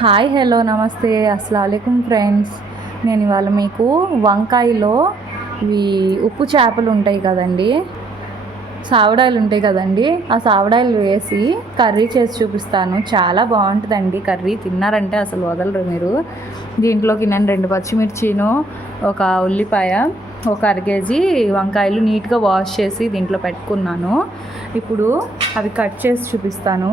Hi hello నమస్తే అస్సలాముఅలైకుం friends. నేను ఇవాళ మీకు వంకాయలో ఇవి ఉప్పు చేపలు ఉంటాయి కదండి, సావడాయిలు ఉంటాయి కదండి, ఆ సావడాయిలు వేసి కర్రీ చేసి చూపిస్తాను. చాలా బాగుంటుందండి కర్రీ. తిన్నారంటే అసలు వదలరు మీరు. దీంట్లోకి నేను 2 పచ్చిమిర్చిను, ఒక ఉల్లిపాయ, ఒక 1/2 కేజీ వంకాయలు నీట్గా వాష్ చేసి దీంట్లో పెట్టుకున్నాను. ఇప్పుడు అవి కట్ చేసి చూపిస్తాను.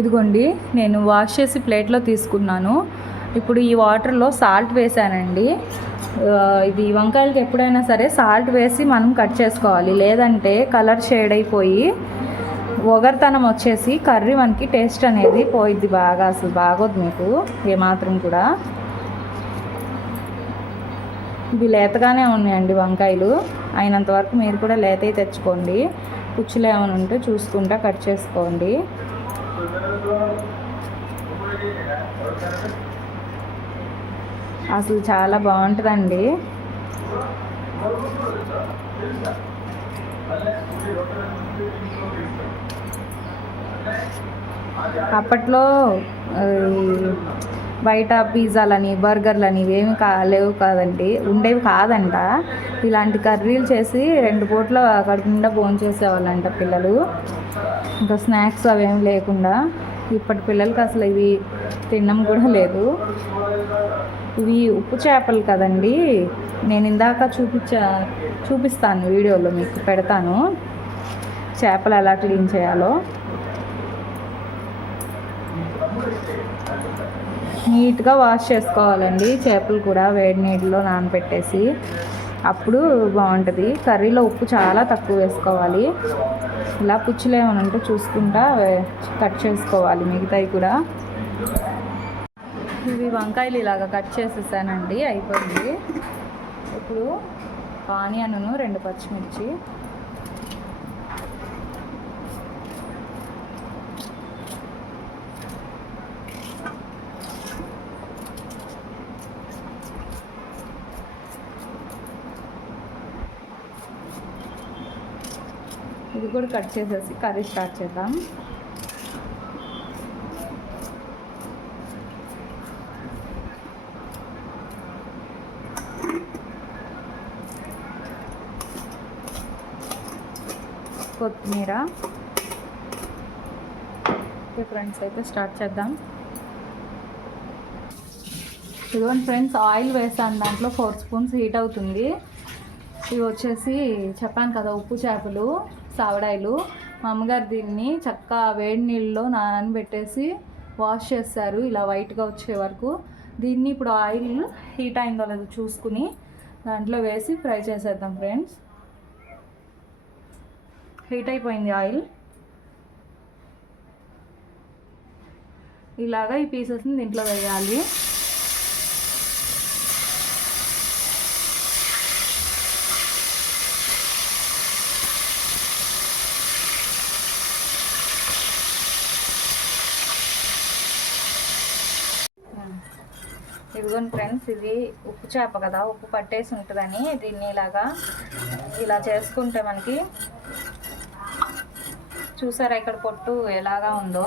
ఇదిగోండి, నేను వాష్ చేసి ప్లేట్లో తీసుకున్నాను. ఇప్పుడు ఈ వాటర్లో సాల్ట్ వేసానండి. ఇది వంకాయలకి ఎప్పుడైనా సరే సాల్ట్ వేసి మనం కట్ చేసుకోవాలి, లేదంటే కలర్ షేడ్ అయిపోయి ఒగరుతనం వచ్చేసి కర్రీ మనకి టేస్ట్ అనేది పోయిద్ది, బాగా అసలు బాగోదు మీకు ఏమాత్రం కూడా. ఇవి లేతగానే ఉన్నాయండి వంకాయలు. అయినంత వరకు మీరు కూడా లేతవి తెచ్చుకోండి. పుచ్చులు ఏమైనా ఉంటే చూసుకుంటా కట్ చేసుకోండి. అసలు చాలా బాగుంటుందండి. అప్పట్లో బయట పిజ్జాలని బర్గర్లని ఇవేమి లేవు కాదండి, ఉండేవి కాదంట. ఇలాంటి కర్రీలు చేసి 2 పూట్ల కడుపు నిండా భోంచేసేవాళ్ళంట పిల్లలు. ఇంకా స్నాక్స్ అవేమి లేకుండా. ఇప్పటి పిల్లలకి అసలు ఇవి తినడం కూడా లేదు. ఇవి ఉప్పు చేపలు కదండి. నేను ఇందాక చూపిస్తాను, వీడియోలో మీకు పెడతాను చేపలు ఎలా క్లీన్ చేయాలో. నీట్గా వాష్ చేసుకోవాలండి చేపలు కూడా, వేడి నీటిలో నానబెట్టేసి. అప్పుడు బాగుంటుంది. కర్రీలో ఉప్పు చాలా తక్కువ వేసుకోవాలి. ఇలా పుచ్చులు ఏమైనా ఉంటే చూసుకుంటా కట్ చేసుకోవాలి మిగతాయి కూడా. ఇవి వంకాయలు ఇలాగ కట్ చేసేసానండి, అయిపోయింది. ఇప్పుడు ఆనియన్ను 2 పచ్చిమిర్చి, ఇది కూడా కట్ చేసేసి కర్రీ స్టార్ట్ చేద్దాం. కొత్తిమీర. ఓకే ఫ్రెండ్స్, అయితే స్టార్ట్ చేద్దాం. ఇదిగోండి ఫ్రెండ్స్, ఆయిల్ వేసాను, దాంట్లో 4 స్పూన్స్ హీట్ అవుతుంది. ఇవి వచ్చేసి చెప్పాను కదా ఉప్పు చేపలు, సావడాయిలు. మా అమ్మగారు దీన్ని చక్కగా వేడి నీళ్ళలో నానబెట్టేసి వాష్ చేస్తారు ఇలా వైట్గా వచ్చే వరకు. దీన్ని ఇప్పుడు ఆయిల్ హీట్ అయిందో లేదో చూసుకుని దాంట్లో వేసి ఫ్రై చేసేద్దాం ఫ్రెండ్స్. హీట్ అయిపోయింది ఆయిల్. ఇలాగా ఈ పీసెస్ని దీంట్లో వేయాలి. ఇదిగోండి ఫ్రెండ్స్, ఇది ఉప్పు చేప కదా, ఉప్పు పట్టేసి ఉంటుందని దీన్ని ఇలా చేసుకుంటే మనకి చూసారా ఇక్కడ పొట్టు ఎలాగా ఉందో.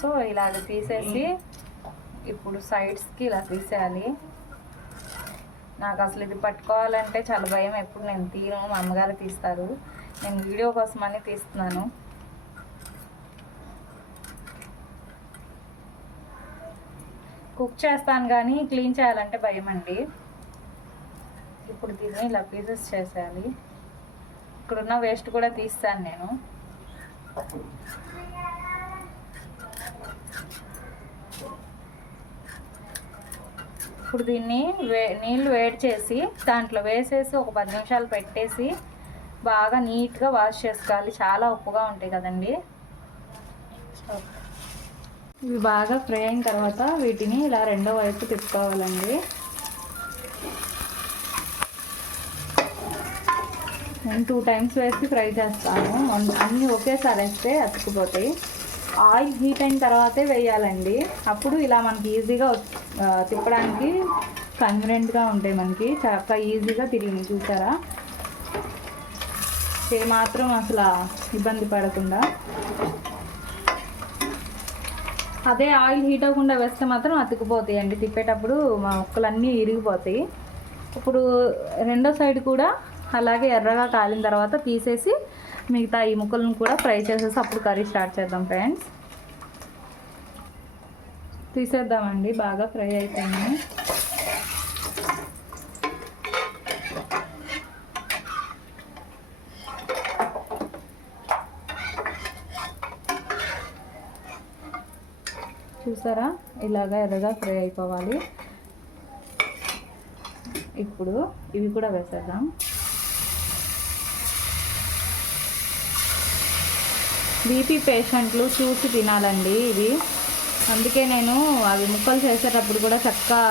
సో ఇలాగ తీసేసి ఇప్పుడు సైడ్స్కి ఇలా తీసేయాలి. నాకు అసలు ఇది పట్టుకోవాలంటే చాలా భయం, ఎప్పుడు నేను తీయను, మా అమ్మగారు తీస్తారు. నేను వీడియో కోసమని తీస్తున్నాను. కుక్ చేస్తాను కానీ క్లీన్ చేయాలంటే భయం అండి. ఇప్పుడు దీన్ని ఇలా పీసెస్ చేసేయాలి. ఇక్కడున్న వేస్ట్ కూడా తీస్తాను నేను. ఇప్పుడు దీన్ని నీళ్ళు వేడి చేసి దాంట్లో వేసేసి ఒక 10 నిమిషాలు పెట్టేసి బాగా నీట్గా వాష్ చేసుకోవాలి. చాలా ఉప్పుగా ఉంటాయి కదండి. ఇవి బాగా ఫ్రై అయిన తర్వాత వీటిని ఇలా రెండో వైపు తిప్పుకోవాలండి. నేను 2 టైమ్స్ వేసి ఫ్రై చేస్తాను. అన్నీ ఒకేసారి వేస్తే అతుక్కుపోతాయి. ఆయిల్ హీట్ అయిన తర్వాతే వేయాలండి. అప్పుడు ఇలా మనకి ఈజీగా తిప్పడానికి కన్వీనియంట్గా ఉంటాయి. మనకి చక్కగా ఈజీగా తిరిగి చూసారా, మాత్రం అసలు ఇబ్బంది పడకుండా. అదే ఆయిల్ హీట్ అవ్వకుండా వేస్తే మాత్రం అతుకుపోతాయి అండి, తిప్పేటప్పుడు మా ముక్కలన్నీ ఇరిగిపోతాయి. ఇప్పుడు రెండో సైడ్ కూడా అలాగే ఎర్రగా కాలిన తర్వాత తీసేసి మిగతా ఈ ముక్కలను కూడా ఫ్రై చేసేసి అప్పుడు కర్రీ స్టార్ట్ చేద్దాం ఫ్రెండ్స్. తీసేద్దామండి, బాగా ఫ్రై అయిపోయింది. చూసారా, ఇలాగా ఎర్రగా ఫ్రై అయిపోవాలి. ఇప్పుడు ఇవి కూడా వేసేద్దాం. బీపీ పేషెంట్లు చూసి తినాలండి ఇవి, అందుకే నేను అవి ముక్కలు చేసేటప్పుడు కూడా చక్కగా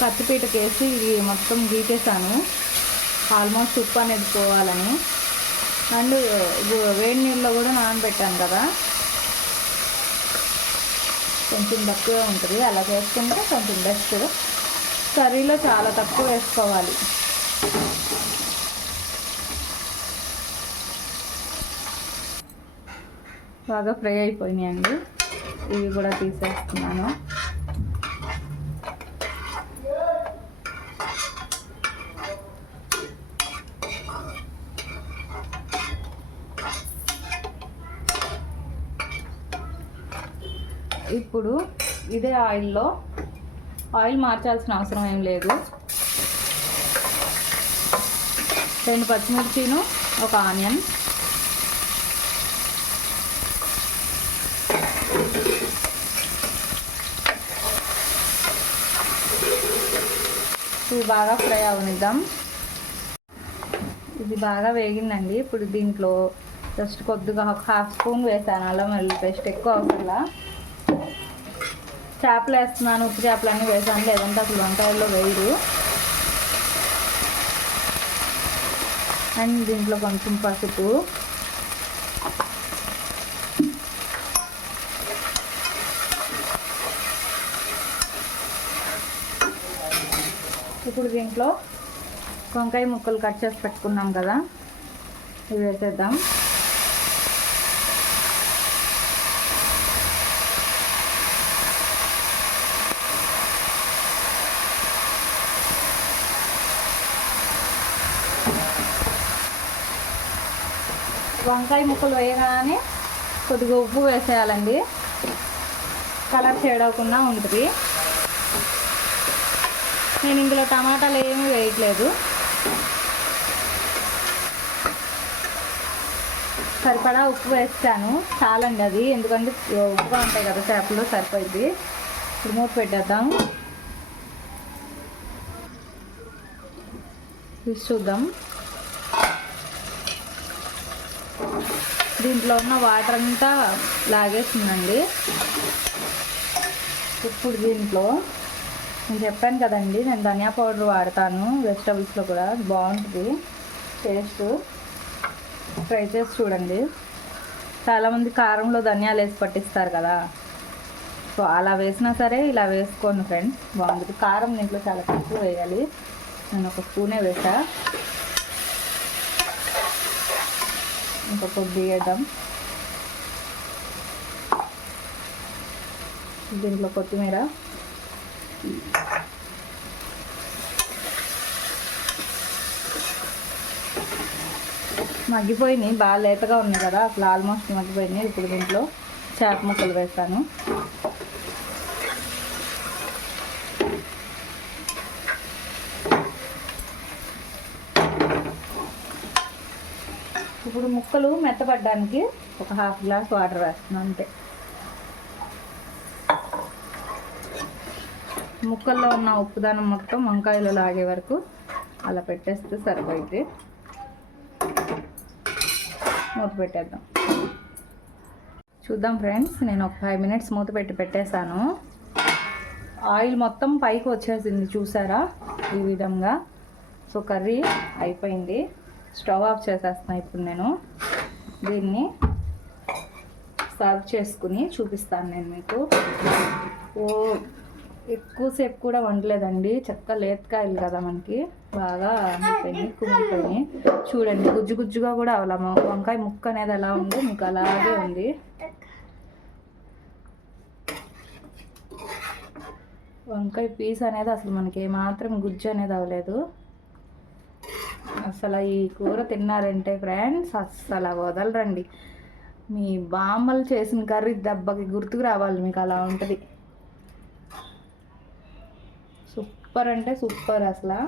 కత్తిపీటకేసి ఇవి మొత్తం గీకేసాను, ఆల్మోస్ట్ ఉప్పు అనేది పోవాలని. అండ్ వేడి నీళ్ళలో కూడా నానబెట్టాను కదా, కొంచెం తక్కువే ఉంటుంది. అలా చేసుకుంటే కొంచెం బెస్ట్. కర్రీలో చాలా తక్కువ వేసుకోవాలి. బాగా ఫ్రై అయిపోయినాయండి, ఇవి కూడా తీసేస్తున్నాను. ఇప్పుడు ఇదే ఆయిల్లో, ఆయిల్ మార్చాల్సిన అవసరం ఏం లేదు, 2 పచ్చిమిర్చిను, 1 ఆనియన్, ఇవి బాగా ఫ్రై అవనిద్దాం. ఇది బాగా వేగిందండి. ఇప్పుడు దీంట్లో జస్ట్ కొద్దిగా 1/2 స్పూన్ వేసాను అల్లం వెల్లుల్లి పేస్ట్, ఎక్కువ అవసరంలా. చేపలు వేస్తున్నాను, ఉప్పు చేపలన్నీ వేసాను, లేదంటే అసలు వంకాయల్లో వేయరు. అండ్ దీంట్లో కొంచెం పసుపు, ఇప్పుడు దీంట్లో వంకాయ ముక్కలు కట్ చేసి పెట్టుకున్నాం కదా, ఇవి వేసేద్దాం. వంకాయ ముక్కలు వేయగానే కొద్దిగా ఉప్పు వేసేయాలండి, కలర్ షేడ్ అవ్వకుండా ఉంటుంది. నేను ఇందులో టమాటాలు ఏమీ వేయట్లేదు, సరిపడా ఉప్పు వేస్తాను చాలండి అది, ఎందుకంటే ఉప్పుగా ఉంటాయి కదా చేపలు, సరిపోయింది. ఇప్పుడు మూత పెట్టేద్దాం, తీసి చూద్దాం. దీంట్లో ఉన్న వాటర్ అంతా లాగేస్తుందండి. ఇప్పుడు దీంట్లో నేను చెప్పాను కదండి, నేను ధనియా పౌడర్ వాడతాను వెజిటబుల్స్లో కూడా, బాగుంటుంది టేస్ట్, ట్రై చేసి చూడండి. చాలామంది కారంలో ధనియాలు వేసి పట్టిస్తారు కదా, సో అలా వేసినా సరే ఇలా వేసుకోండి ఫ్రెండ్స్, బాగుంటుంది. కారం దీంట్లో చాలా తక్కువ వేయాలి, నేను 1 స్పూనే వేసా. ఇంకా కొద్దిగా వేద్దాం. దీంట్లో కొత్తిమీర, మగ్గిపోయినాయి, బాగా లేతగా ఉన్నాయి కదా, అసలు ఆల్మోస్ట్ మగ్గిపోయినాయి. ఇప్పుడు దీంట్లో చేప ముక్కలు వేస్తాను. ఇప్పుడు ముక్కలు మెత్తపడడానికి 1/2 గ్లాస్ వాటర్ వేస్తున్నాను అంతే. ముక్కల్లో ఉన్న ఉప్పుదానం మొత్తం వంకాయలో లాగే వరకు అలా పెట్టేస్తే సరిపోయింది. మూత పెట్టేద్దాం, చూద్దాం ఫ్రెండ్స్. నేను ఒక 5 మినిట్స్ మూత పెట్టేసాను. ఆయిల్ మొత్తం పైకి వచ్చేసింది చూసారా, ఈ విధంగా. సో కర్రీ అయిపోయింది, స్టవ్ ఆఫ్ చేసేస్తాను. ఇప్పుడు నేను దీన్ని సర్వ్ చేసుకుని చూపిస్తాను నేను మీకు. ఎక్కువసేపు కూడా వండలేదండి, చక్కగా లేతకాయలు కదా మనకి, బాగా అయిపోయింది, కుమిలిపోయినాయి. చూడండి, గుజ్జు గుజ్జుగా కూడా అలా వంకాయ ముక్క అనేది ఎలా ఉందో మీకు అలాగే ఉంది. వంకాయ పీస్ అనేది అసలు మనకి ఏమాత్రం గుజ్జు అనేది అవ్వలేదు. అసలు ఈ కూర తిన్నారంటే ఫ్రెండ్స్ అస్సలు వదలరండి. మీ బామ్మలు చేసిన కర్రీ దెబ్బకి గుర్తుకు రావాలి మీకు, అలా ఉంటుంది. సూపర్ అంటే సూపర్ అసలు.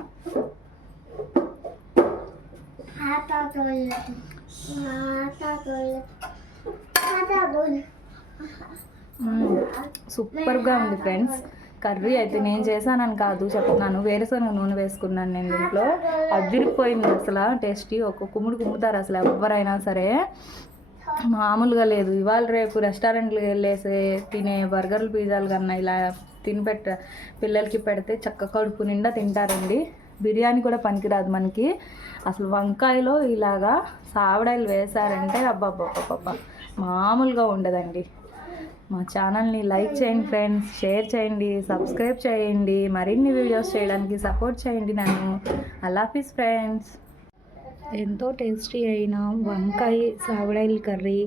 సూపర్గా ఉంది ఫ్రెండ్స్. కర్రీ అయితే నేను చేశానని కాదు చెప్తున్నాను, వేరుశనగ నూనె వేసుకున్నాను నేను దీంట్లో. అదిరిపోయింది అసలు టేస్టీ. ఒక కుమ్ముడు కుమ్ముతారు అసలు ఎవరైనా సరే, మామూలుగా లేదు. ఇవాళ రేపు రెస్టారెంట్కి వెళ్ళేసి తినే బర్గర్లు పిజ్జాలు కన్నా ఇలా పిల్లలకి పెడితే చక్క కడుపు నిండా తింటారండి. బిర్యానీ కూడా పనికిరాదు మనకి. అసలు వంకాయలో ఇలాగా సావడాయిలు వేశారంటే అబ్బాబ్బాబ్బా మామూలుగా ఉండదండి. మా ఛానల్ని లైక్ చేయండి ఫ్రెండ్స్, షేర్ చేయండి, సబ్స్క్రైబ్ చేయండి, మరిన్ని వీడియోస్ చేయడానికి సపోర్ట్ చేయండి నన్ను. అల్లాఫీస్ ఫ్రెండ్స్. ఎంతో టేస్టీ అయిన వంకాయ సావడాయిల కర్రీ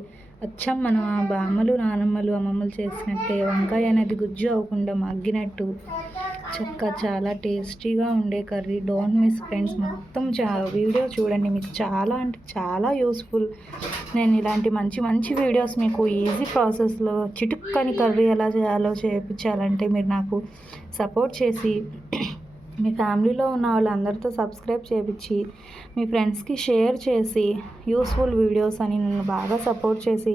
అచ్చం మన బామ్మలు నానమ్మలు అమ్మమ్మలు చేసినట్టే వంకాయ అనేది గుజ్జు అవ్వకుండా మగ్గినట్టు చాలా టేస్టీగా ఉండే కర్రీ. Don't miss friends. మొత్తం వీడియో చూడండి, మీకు చాలా అంటే చాలా యూస్ఫుల్. నేను ఇలాంటి మంచి మంచి వీడియోస్ మీకు ఈజీ ప్రాసెస్లో చిటుక్కని కర్రీ ఎలా చేయాలో చేయించాలంటే మీరు నాకు సపోర్ట్ చేసి మీ ఫ్యామిలీలో ఉన్న వాళ్ళందరితో సబ్స్క్రైబ్ చేయించి మీ ఫ్రెండ్స్కి షేర్ చేసి యూస్ఫుల్ వీడియోస్ అని నన్ను బాగా సపోర్ట్ చేసి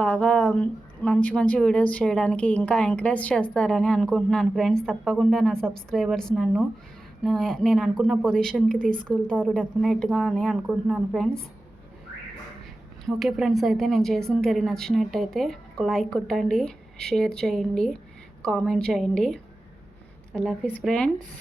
బాగా మంచి మంచి వీడియోస్ చేయడానికి ఇంకా ఎంకరేజ్ చేస్తారని అనుకుంటున్నాను ఫ్రెండ్స్. తప్పకుండా నా సబ్స్క్రైబర్స్ నన్ను నేను అనుకున్న పొజిషన్కి తీసుకెళ్తారు డెఫినెట్గా అని అనుకుంటున్నాను ఫ్రెండ్స్. ఓకే ఫ్రెండ్స్, అయితే నేను చేసిన కర్రీ నచ్చినట్టయితే ఒక లైక్ కొట్టండి, షేర్ చేయండి, కామెంట్ చేయండి. అల్లాఫీస్ ఫ్రెండ్స్.